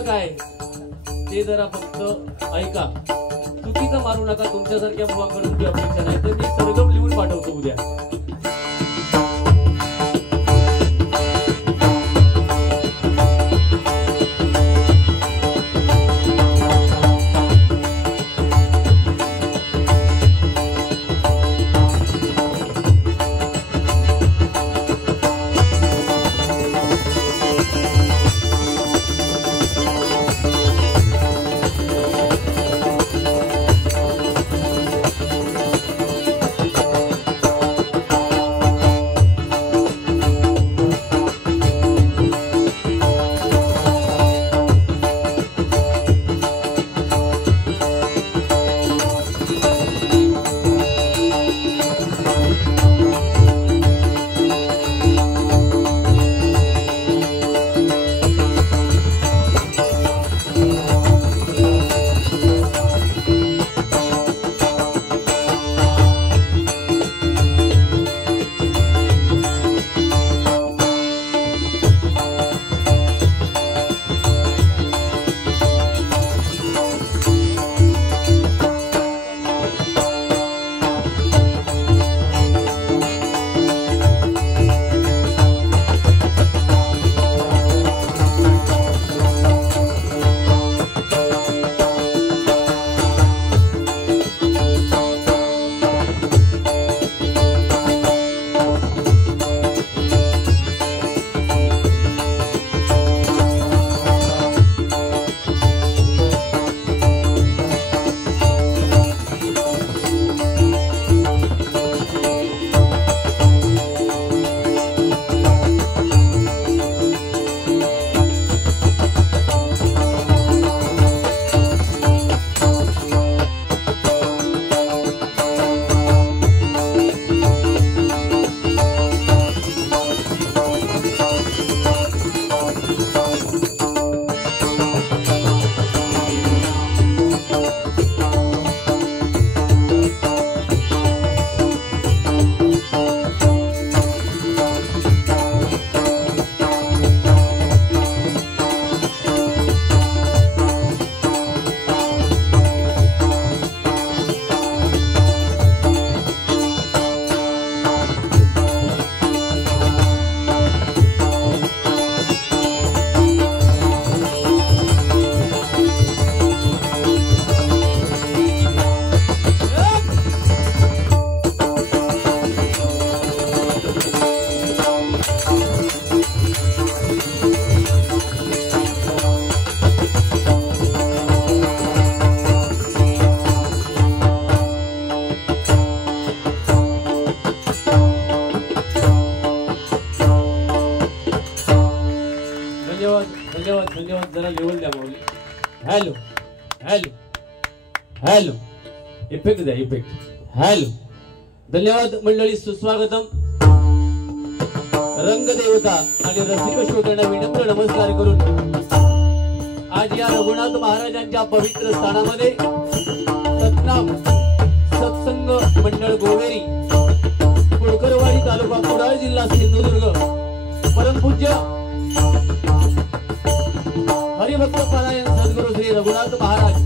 म्हणाल काय ते जरा फक्त ऐका. चुकीचं मारू नका. तुमच्यासारख्या मुलांकडून ती अपेक्षा नाही. तर मी सरगम लिहून पाठवतो उद्या. धन्यवाद. जरा लेवल द्या माऊली. Hello hello hello. इफेक्ट द्या इफेक्ट. हॅलो. धन्यवाद मंडळी. सुस्वागतम. रंगदेवता आणि रसिक श्रोत्यांना विनम्र नमस्कार करून आज या रघुनाथ महाराजांच्या पवित्र स्थानामध्ये सतनाम सत्संग मंडळ गोवेरी कुळकरवाडी तालुका कुडाळ जिल्हा सिंधुदुर्ग परमपूज्य हरिभक्त परायण सद्गुरू श्री रघुनाथ महाराज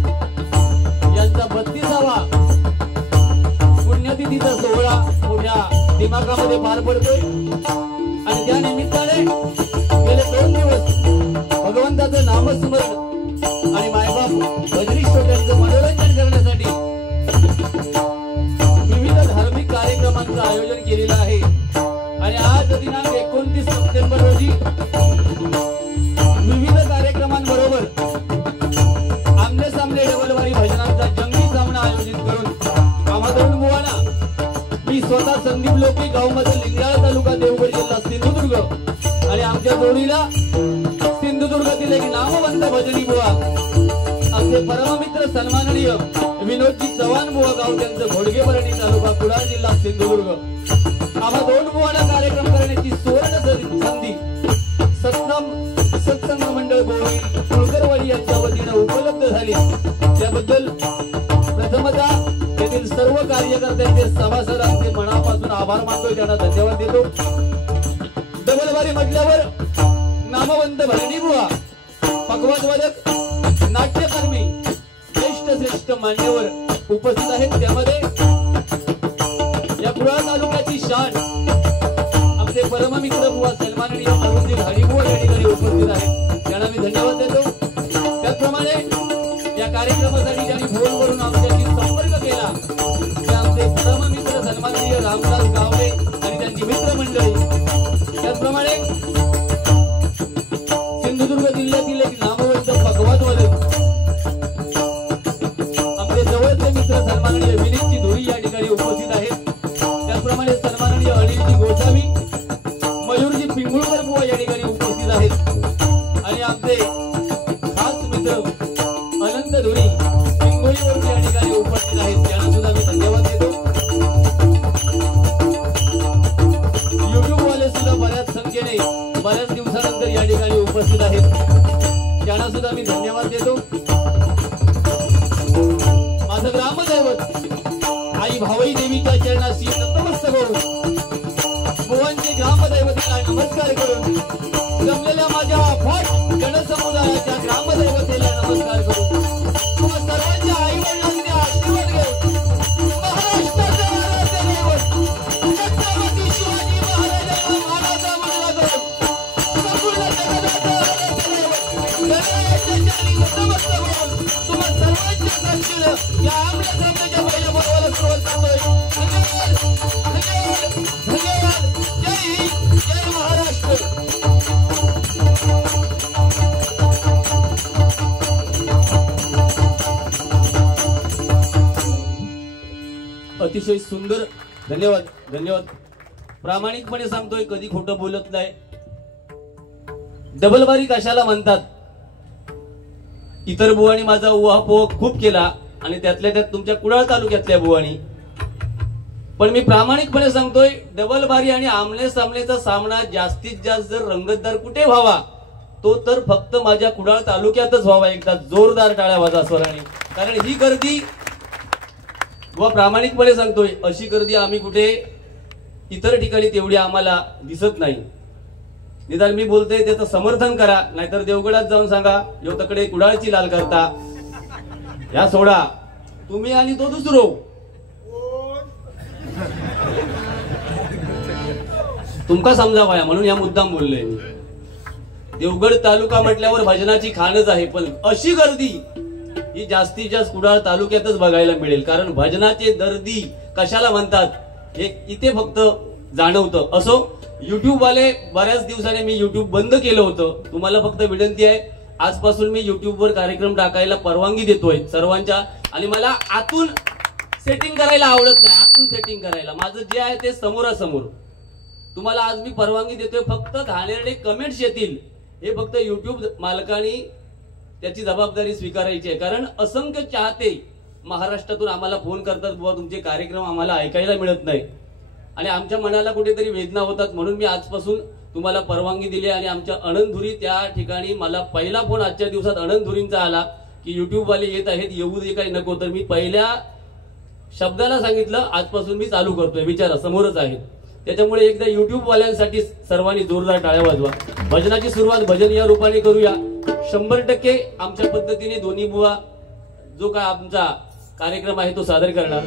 यांचा 32वा पुण्यतिथीचा सोहळा मोठ्या दिमागामध्ये पार पडतोय. आणि त्या निमित्ताने गेले 2 दिवस भगवंताचं नामस्मरण आणि मायबाप भजनी श्रोत्यांचं मनोरंजन करण्यासाठी विविध धार्मिक कार्यक्रमांचं आयोजन केलेलं आहे. आणि आज दिनांक 29 सप्टेंबर रोजी विविध कार्यक्रमांबरोबर आमने सामने डबलवारी भजनांचा जंगी सामना आयोजित करून आम्हा दोन मुवांना मी स्वतः संदीप लोके गाव मध्ये लिंगाळा तालुका देवगड जिल्हा सिंधुदुर्ग आणि आमच्या जोडीला सिंधुदुर्गातील एक नामवंत भजनी बुवा आमचे परममित्र सन्माननीय विनोदजी चव्हाण बुवा गाव त्यांचं घोडगेबरणी तालुका कुडाळ जिल्हा सिंधुदुर्ग आम्हा दोन बुवांना कार्यक्रम करण्याची सुवर्ण संधी सतनाम सत्संग मंडळ गोवी कुळकरवाडी यांच्या वतीने उपलब्ध झाली. त्याबद्दल प्रथमतः येथील सर्व कार्यकर्त्यांचे सभासदांचे मनापासून आभार मानतोय. त्यांना धन्यवाद देतो. डबलवारी म्हटल्यावर नामवंत भजनी बुवा पगवतवादक, नाट्यकर्मी, श्रेष्ठ मान्यवर उपस्थित आहेत. त्यामध्ये या कुडाळ तालुक्याची शान आमचे परममित्र बुवा सन्माननीय अरुणजी घाडीबुवा या ठिकाणी उपस्थित आहेत. त्यांना मी धन्यवाद देतो. त्याचप्रमाणे या कार्यक्रमासाठी ज्यांनी फोनवरून आमच्याशी संपर्क केला ते आमचे परममित्र सन्माननीय रामदास गावडे आणि त्यांची मित्रमंडळी. त्याचप्रमाणे सिंधुदुर्ग जिल्ह्यातील एक नामवंत पगवतवादक आमचे जवळचे मित्र सन्माननीय विनीतजी धुरी या ठिकाणी उपस्थित आहेत. त्याचप्रमाणे सन्माननीय अनिलजी गोसावी, मयूरजी पिंगुळकर बुवा या ठिकाणी उपस्थित आहेत. आणि आमचे खास मित्र अनंत धुरी पिंगोळीवरून या ठिकाणी उपस्थित आहेत. त्यांना सुद्धा मी धन्यवाद देतो. युट्यूब वाले सुद्धा बऱ्याच संख्येने बऱ्याच दिवसानंतर या ठिकाणी उपस्थित आहेत. त्यांना सुद्धा मी धन्यवाद देतो. माझं ग्रामदैवत आई भावई देवीच्या चरणाशी नतमस्तक होऊन बुवांचे ग्रामदैवतेला नमस्कार करून जमलेल्या माझ्या अफाट जनसमुदायाच्या ग्रामदैवतेला नमस्कार करून तुम्हा सर्वांच्या आई वडिलांचे आशीर्वाद घेऊन महाराष्ट्राचे आराध्य दैवत छत्रपती शिवाजी महाराजांना मानाचा मुलगा करून संपूर्ण जगताचे आराध्य दैवत गणरायाच्या चरणी नतमस्तक होऊन तुम्हा सर्वांच्या साक्षीने या आमल्या सामन्याच्या पहिल्या पर्वाला सुरुवात करतोय. धन्यवाद, धन्यवाद, धन्यवाद. जय हिंद, जय महाराष्ट्र. अतिशय सुंदर. धन्यवाद, धन्यवाद. प्रामाणिकपणे सांगतोय, कधी खोटं बोलत नाही. डबलबारी कशाला म्हणतात? इतर बुवानी माझा उहापोह खूप केला आणि त्यातल्या त्यात तुमच्या कुडाळ तालुक्यातल्या बुवानी. पण मी प्रामाणिकपणे सांगतोय, डबलबारी आणि आमने सामनेचा सामना जास्तीत जास्त जर रंगतदार कुठे व्हावा तो तर फक्त माझ्या कुडाळ तालुक्यातच व्हावा. एकदा जोरदार टाळ्या वाजा स्वराने. कारण ही गर्दी, व प्रामाणिकपणे सांगतोय, अशी गर्दी आम्ही कुठे इतर ठिकाणी तेवढी आम्हाला दिसत नाही. निदान मी बोलतोय त्याचं समर्थन करा, नाहीतर देवगडात जाऊन सांगा यो तकडे कुडाळची लाल करता. या सोडा तुम्ही आणि तो दुसरो. तुमका समजावाया म्हणून या मुद्दाम बोललोय मी. देवगड तालुका म्हटल्यावर भजनाची खाणच आहे, पण अशी गर्दी ही जास्तीत जास्त कुडाळ तालुक्यातच बघायला मिळेल. कारण भजनाचे दर्दी कशाला म्हणतात हे इथे फक्त जाणवतं. असो, युट्यूब वाले बऱ्याच दिवसाने मी युट्यूब बंद केलं होतं. तुम्हाला फक्त विनंती आहे, आजपासून मी युट्यूबवर कार्यक्रम टाकायला परवानगी देतोय सर्वांच्या. आणि मला आतून सेटिंग करायला आवडत नाही. आतून सेटिंग करायला माझं जे आहे ते समोरासमोर. तुम्हाला आज मी परवानगी देतोय. फक्त घाणेरडे कमेंट्स येतील हे फक्त युट्यूब मालकांनी त्याची जबाबदारी स्वीकारायची आहे. कारण असंख्य चाहते महाराष्ट्रातून आम्हाला फोन करतात, बुवा तुमचे कार्यक्रम आम्हाला ऐकायला मिळत नाही आणि आमच्या मनाला कुठेतरी वेदना होतात. म्हणून मी आजपासून तुम्हाला परवानगी दिली. आणि आमच्या अनंतधुरी त्या ठिकाणी मला पहिला फोन आजच्या दिवसात अनंतधुरींचा आला की युट्यूब वाले येत आहेत, येऊ दे काही नको. तर मी पहिल्या शब्दाला सांगितलं आजपासून मी चालू करतोय. विचारा, समोरच आहेत. त्याच्यामुळे एकदा युट्यूब वाल्यांसाठी सर्वांनी जोरदार टाळ्या वाजवा. भजनाची सुरुवात भजन या रूपाने करूया. 100% आमच्या पद्धतीने दोन्ही बुवा जो काय आमचा कार्यक्रम आहे तो सादर करणार.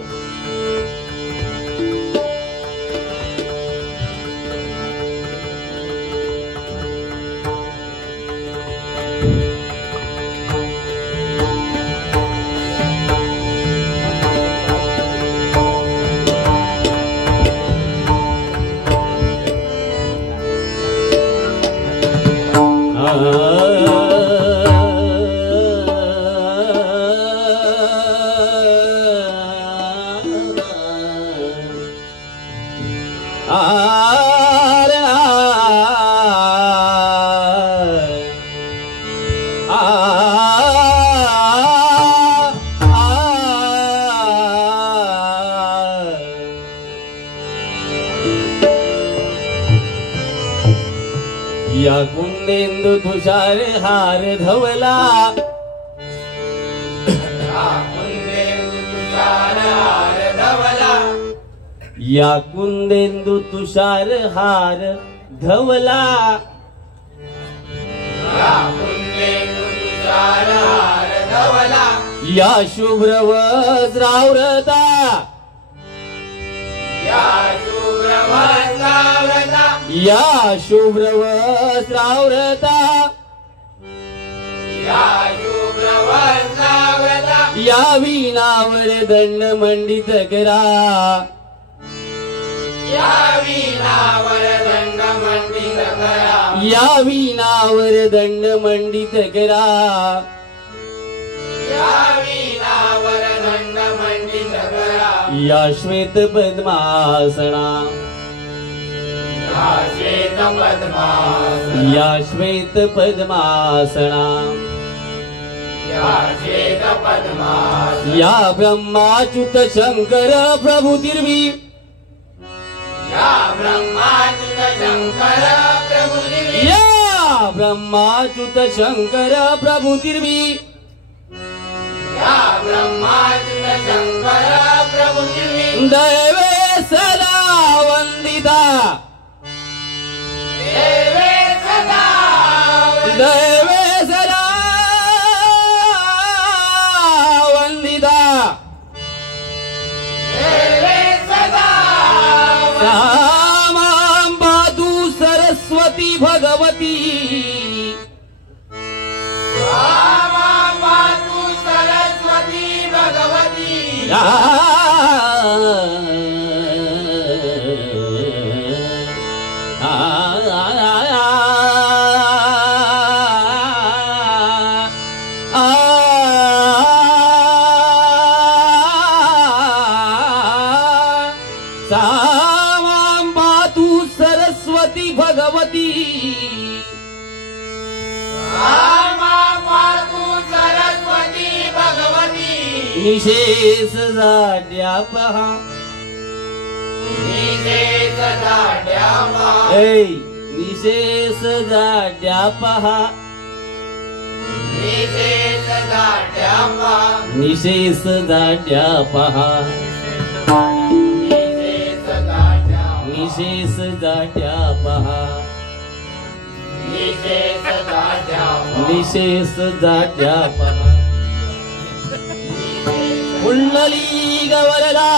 या कुंदेंदु तुषार हार धवला, या कुंदेंदु तुषार हार धवला, या कुंदेंदु या शुभ्र वज्राव्रता या शुभ्र वज्राव्रता या वीणावर दंड मंडित करा या वीणावर दंड मंडित करा या श्वेत पद्मासना या श्वेत पद्मासना या ब्रह्माच्युत शंकर प्रभुतिर्वी या ब्रह्माच्युत शंकर प्रभुतिर्वी दैवे सदा वंदिता दैवे सदा वंदिता मां पातु सरस्वती भगवती सामां पातु सरस्वती भगवती निशेष जाड्यापहा निशेष जाड्यापहा निशेष जाड्यापहा निशेष जाड्यापहा निशेष जाड्यापहा कुंडली गवरला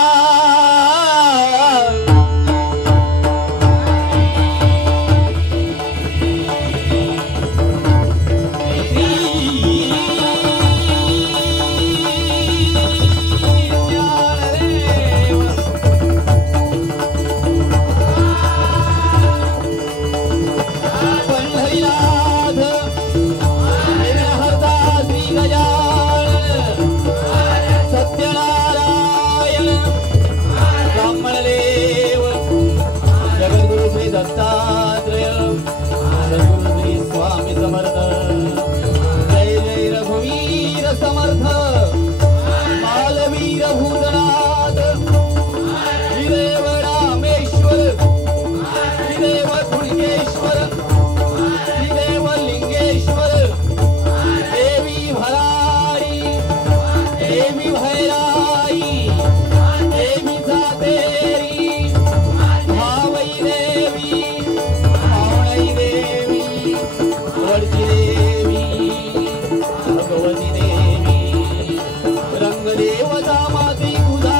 दत्तात्रय सद्गुरु श्री स्वामी समर्थ जय जय रघुवीर समर्थ बालवीर भूतनाथ श्रीदेव रामेश्वर श्रीदेव कुणकेश्वर श्रीदेव लिंगेश्वर देवी भरारी देवी भैराई देवी जातेरी भगवती देवी रंगदेवता माती तुझा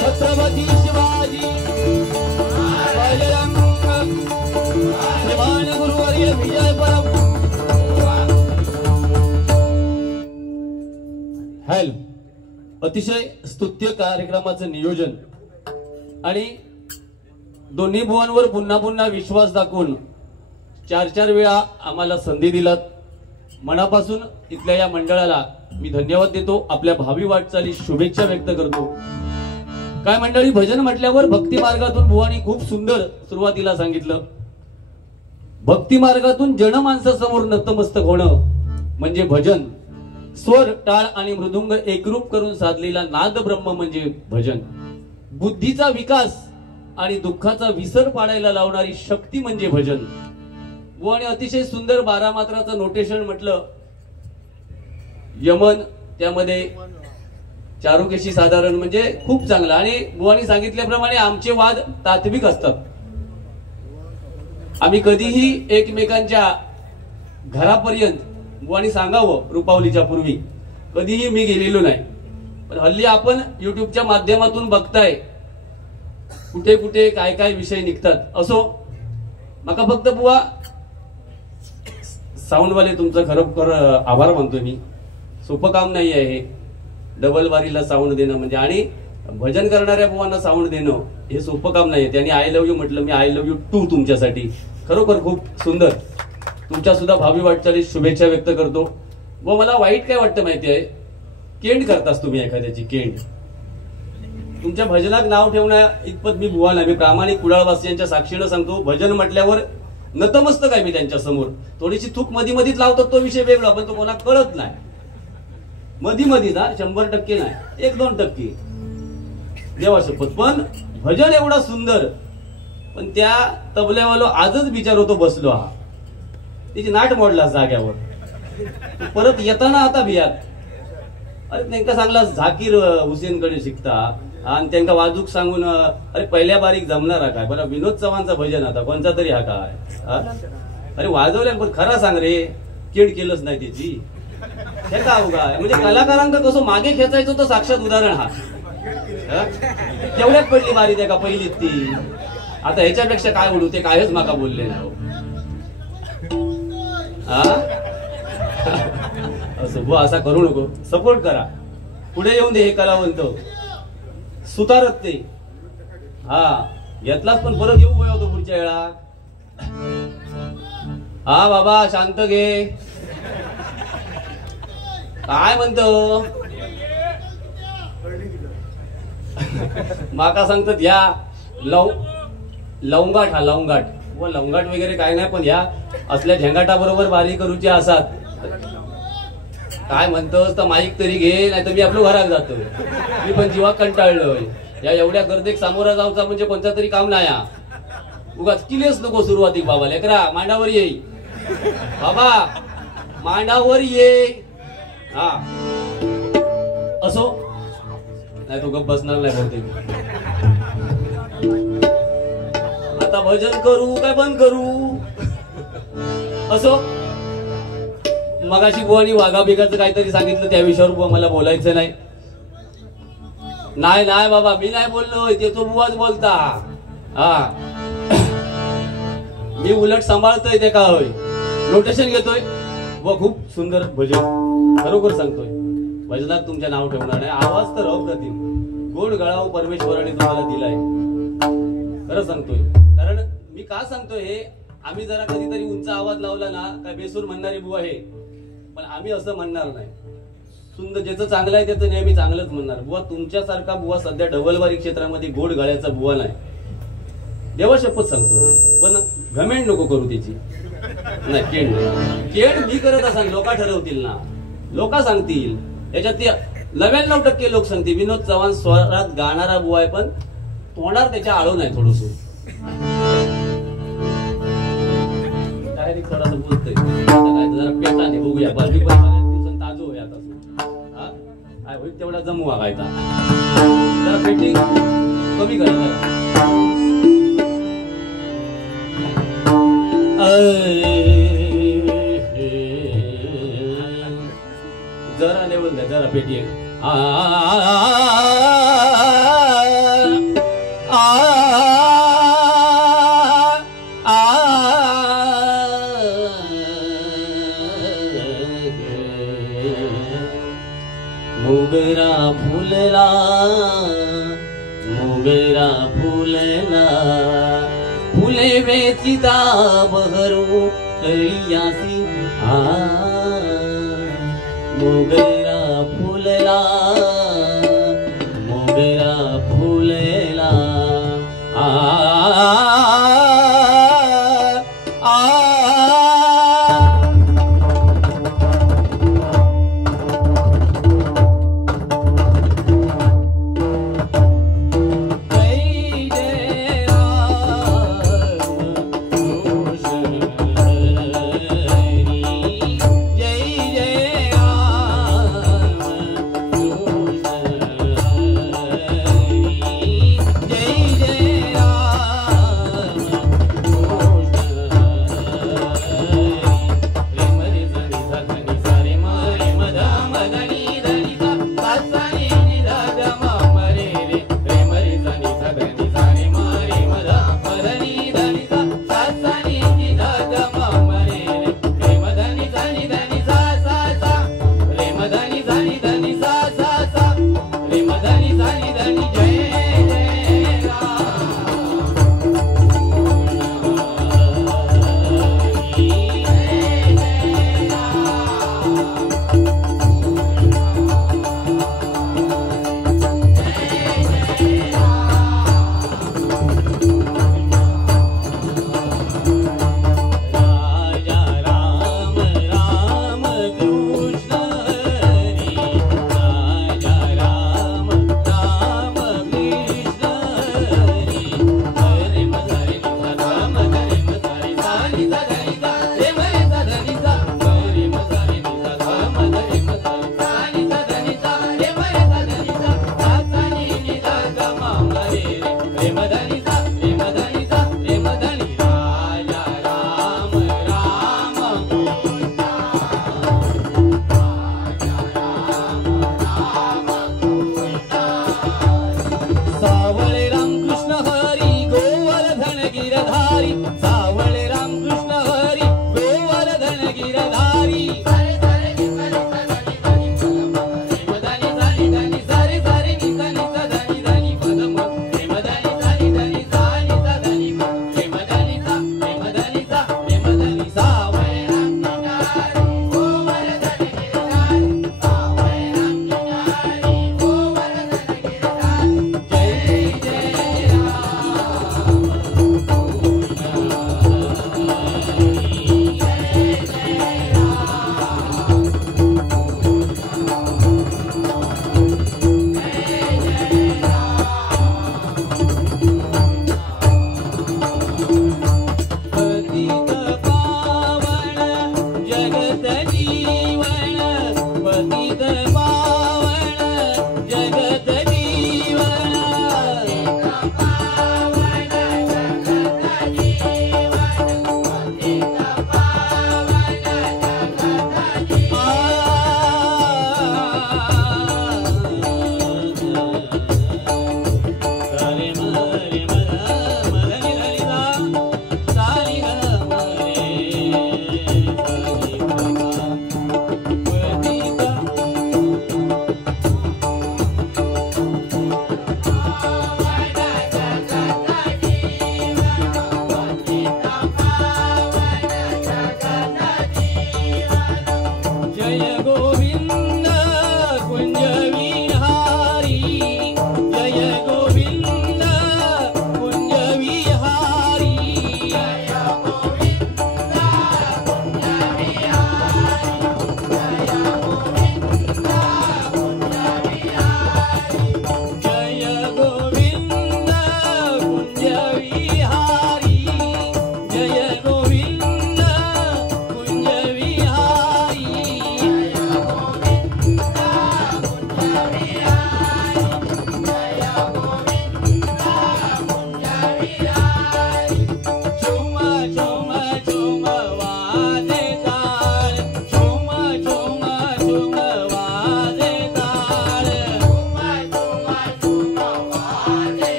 छत्रपती शिवाजी बजरंग श्रीमान गुरुवर्य विजय परम हॅलो अतिशय स्तुत्य कार्यक्रमाचं नियोजन आणि दोन्ही भुवनवर पुन्हा पुन्हा विश्वास दाखवून 4-4 वेळा आम्हाला संधी दिलात मनापासून इथल्या या मंडळाला मी धन्यवाद देतो आपल्या भावी वाटचालीस शुभेच्छा व्यक्त करतो काय मंडळी भजन म्हटल्यावर भक्ती मार्गातून बुवानी खूप सुंदर सुरुवातीला सांगितलं भक्ती मार्गातून जनमानसासमोर नतमस्तक होणं म्हणजे भजन स्वर, टाळ आणि मृदुंग एकरूप करून साधलेला नाद ब्रह्म म्हणजे भजन. बुद्धीचा विकास आणि दुःखाचा विसर पाडायला लावणारी शक्ती म्हणजे भजन. आणि अतिशय सुंदर 12 मात्राचं नोटेशन म्हटलं यमन, त्यामध्ये चारुकेशी साधारण म्हणजे खूप चांगलं. आणि बुवानी सांगितल्याप्रमाणे आमचे वाद तात्विक असतात. आम्ही कधीही एकमेकांच्या घरापर्यंत बुवानी सांगावं रुपावलीच्या पूर्वी कधीही मी गेलेलो नाही. पण हल्ली आपण युट्यूबच्या माध्यमातून बघताय कुठे कुठे काय काय विषय निघतात. असो, मका फक्त बुवा साऊंडवाले तुमचं खरोखर आभार मानतोय मी. सोपं काम नाही आहे हे डबल वारीला साऊंड देणं म्हणजे, आणि भजन करणाऱ्या बुवांना साऊंड देणं हे सोपं काम नाही. त्यांनी आय लव्ह यू म्हटलं, मी आय लव्ह यू टू तुमच्यासाठी. खरोखर खूप सुंदर. तुमच्या सुद्धा भावी वाटचालीस शुभेच्छा व्यक्त करतो. व मला वाईट काय वाटतं माहिती आहे, केंड करतास तुम्ही एखाद्याची केंड. तुमच्या भजनात नाव ठेवण्या इतपत मी बुवा नाही. मी प्रामाणिक कुडाळवासियांच्या साक्षीनं सांगतो, भजन म्हटल्यावर नतमस्तक आहे मी त्यांच्या समोर. थोडीशी थूक मधीच लावतात तो विषय वेगळा, पण तो कोणा कळत नाही. मधीच 100% नाही, 1-2% देवा शपथ. पण भजन एवढा सुंदर, पण त्या तबल्यावालो आजच विचार होतो बसलो हा, त्याची नाट मोडला जाग्यावर. परत येताना आता भियात, अरे त्यांना सांगला झाकीर हुसेनकडे शिकता आणि त्यांना वाजूक सांगून अरे पहिल्या बारीक जमणार हा काय, बरं विनोद चव्हाणचा भजन आता कोणता तरी हा काय. अरे वाजवल्या पण खरा सांग रे, केड केलंच नाही त्याची. हे का उगा म्हणजे कलाकारांना कसं मागे खेचायचं तर साक्षात उदाहरण हा. तेवढ्यात पडली बारी त्या का पहिलीत ती. आता ह्याच्यापेक्षा काय बोलू, ते कायच माका बोलले नाही. असं बुवा असा करू नको, सपोर्ट करा. पुढे येऊन दे हे कलावंत सुतारत ते. हा घेतलाच पण परत येऊ गोया होतो पुढच्या वेळा. हा बाबा शांत घे, काय म्हणतो माका सांगतात या लवंगाट. हा लवंगाट व लवंगाट वगैरे काय नाही, पण ह्या असल्या झेंगाटा बरोबर बारी करूची असतात. काय म्हणतोस तर माईक तरी घे, नाही तर मी आपलं घरात जातो. मी पण जीवा कंटाळलोय. या एवढ्या गर्दीत सामोरा जाऊचा म्हणजे कोणता तरी काम नाही. उगाच किलेच नको सुरुवाती. बाबा लेकरा मांडावर ये, बाबा मांडावर ये. हा असो, नाही तो गप बसणार नाही बोलते. आता भजन करू काय बंद करू. असो, मगाशी बुवानी वाघा बिगाचं काहीतरी सांगितलं, त्या विषयावर मला बोलायचं नाही. नाही नाही बाबा मी नाही बोललोय, ते तो बुवाच बोलता. हा मी उलट सांभाळतोय ते का होय, नोटेशन घेतोय व खूप सुंदर भजन. खरोखर सांगतोय, भजनात तुमच्या नाव ठेवणार नाही. आवाज तर अप्रतिम, गोड गळाव परमेश्वराने तुम्हाला दिलाय. खरं सांगतोय. कारण मी का सांगतोय हे, आम्ही जरा कधीतरी उंच आवाज लावला ना काय बेसूर म्हणणारे बुवा हे, पण आम्ही असं म्हणणार नाही. सुंदर ज्याचं चांगलं आहे त्याचं नेहमी चांगलंच म्हणणार. बुवा तुमच्यासारखा बुवा सध्या डबलवारी क्षेत्रामध्ये गोड गळ्याचा बुवा नाही, देवा शपथ सांगतो. पण घमेंड नको करू त्याची. नाही केंड मी करत असाल, लोक ठरवतील ना, लोक सांगतील. याच्यात 99% लोक सांगतील विनोद चव्हाण स्वरात गाणारा बुवा आहे, पण तोंडावर त्याच्या आळो नाही. थोडस डायरेक्ट थोडासा बोलतोय काय जरा पेटाने बघूया. बाजू पण ताजो होय आता काय होईल तेवढा जमवा काय जरा पेटी कमी करा. जरा लेवल द्या, जरा पेटी. मोगरा फुलला, मोगरा फुलला, फुले वेचिता बहरू तळियासी. मोगरा फुलला, मोगरा फुलला.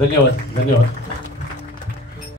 धन्यवाद धन्यवाद.